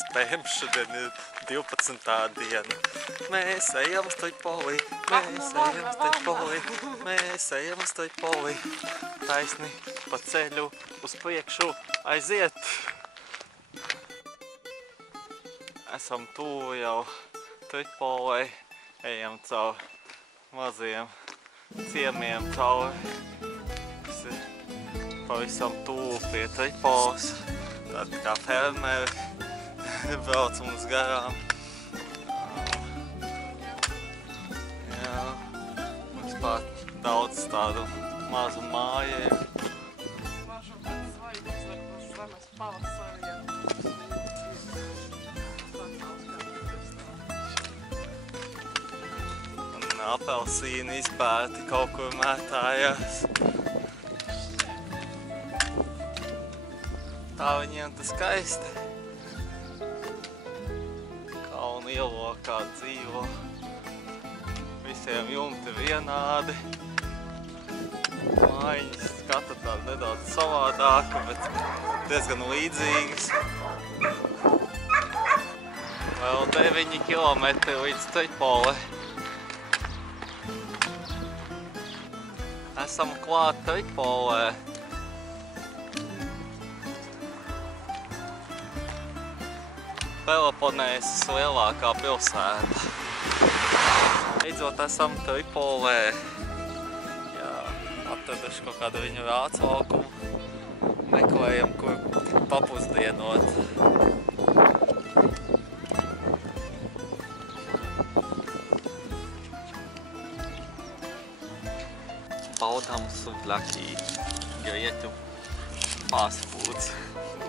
iespējams šodien ir 12. diena. Mēs ejam uz Toipoli, mēs ejam uz Toipoli, mēs ejam uz Toipoli. Taisni pa ceļu uz priekšu aiziet. Esam tuvu jau Toipolai, ejam caur maziem ciemiem cauri. Tas ir pavisam tuvu pie Toipolas. Tad kā fermeri brauc mums garām. Jā, mums pār daudz tādu mazu māju ir. Un apelsīni izbērti kaut kur mētājās. Tā viņiem tas skaisti. Kalnu ielokā dzīvo. Visiem jumti vienādi. Mājiņas skata tāda nedaudz savādāka, bet diezgan līdzīgas. Vēl 9 kilometri līdz Toipolai. Esam klāt Toipolai. Peloponēsas lielākā pilsēta. Beidzot esam Toipolē. Jā, atraduši kaut kādu viņu vācvalkumu. Meklējam, kur papusdienot. Baudām suvļaki grieķu fast foods.